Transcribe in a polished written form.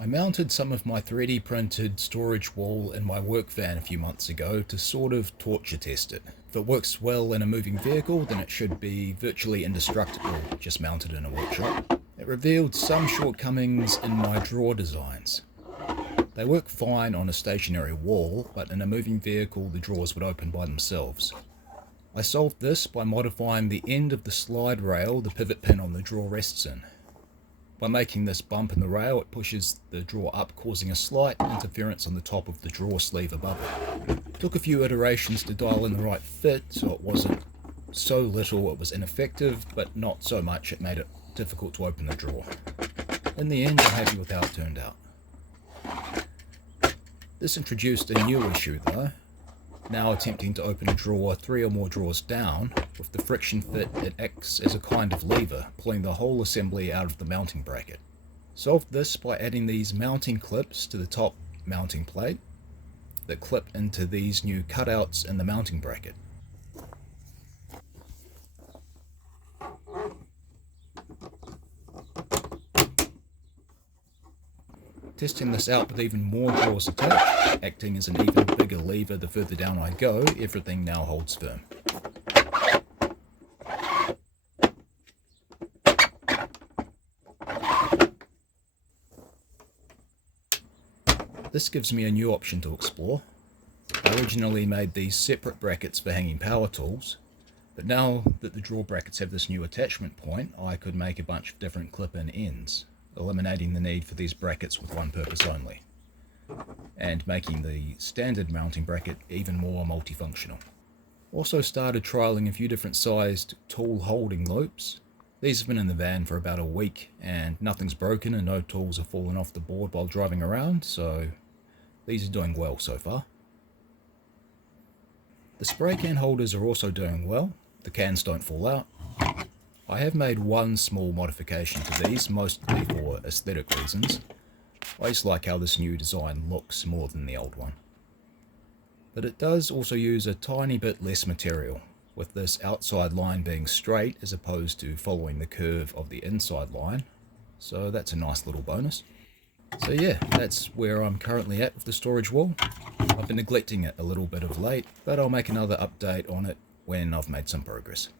I mounted some of my 3D printed storage wall in my work van a few months ago to sort of torture test it. If it works well in a moving vehicle, then it should be virtually indestructible, just mounted in a workshop. It revealed some shortcomings in my drawer designs. They work fine on a stationary wall, but in a moving vehicle the drawers would open by themselves. I solved this by modifying the end of the slide rail the pivot pin on the drawer rests in. By making this bump in the rail, it pushes the drawer up, causing a slight interference on the top of the drawer sleeve above it. It took a few iterations to dial in the right fit, so it wasn't so little it was ineffective, but not so much it made it difficult to open the drawer. In the end, I'm happy with how it turned out. This introduced a new issue though. Now attempting to open a drawer 3 or more drawers down, with the friction fit it acts as a kind of lever, pulling the whole assembly out of the mounting bracket. Solved this by adding these mounting clips to the top mounting plate that clip into these new cutouts in the mounting bracket. Testing this out with even more drawers attached, acting as an even bigger lever the further down I go, everything now holds firm. This gives me a new option to explore. I originally made these separate brackets for hanging power tools, but now that the drawer brackets have this new attachment point, I could make a bunch of different clip-in ends, eliminating the need for these brackets with one purpose only, and making the standard mounting bracket even more multifunctional. Also started trialing a few different sized tool holding loops. These have been in the van for about a week and nothing's broken and no tools have fallen off the board while driving around, so these are doing well so far. The spray can holders are also doing well, the cans don't fall out. I have made one small modification to these, mostly for aesthetic reasons. I just like how this new design looks more than the old one. But it does also use a tiny bit less material, with this outside line being straight as opposed to following the curve of the inside line, so that's a nice little bonus. So yeah, that's where I'm currently at with the storage wall. I've been neglecting it a little bit of late, but I'll make another update on it when I've made some progress.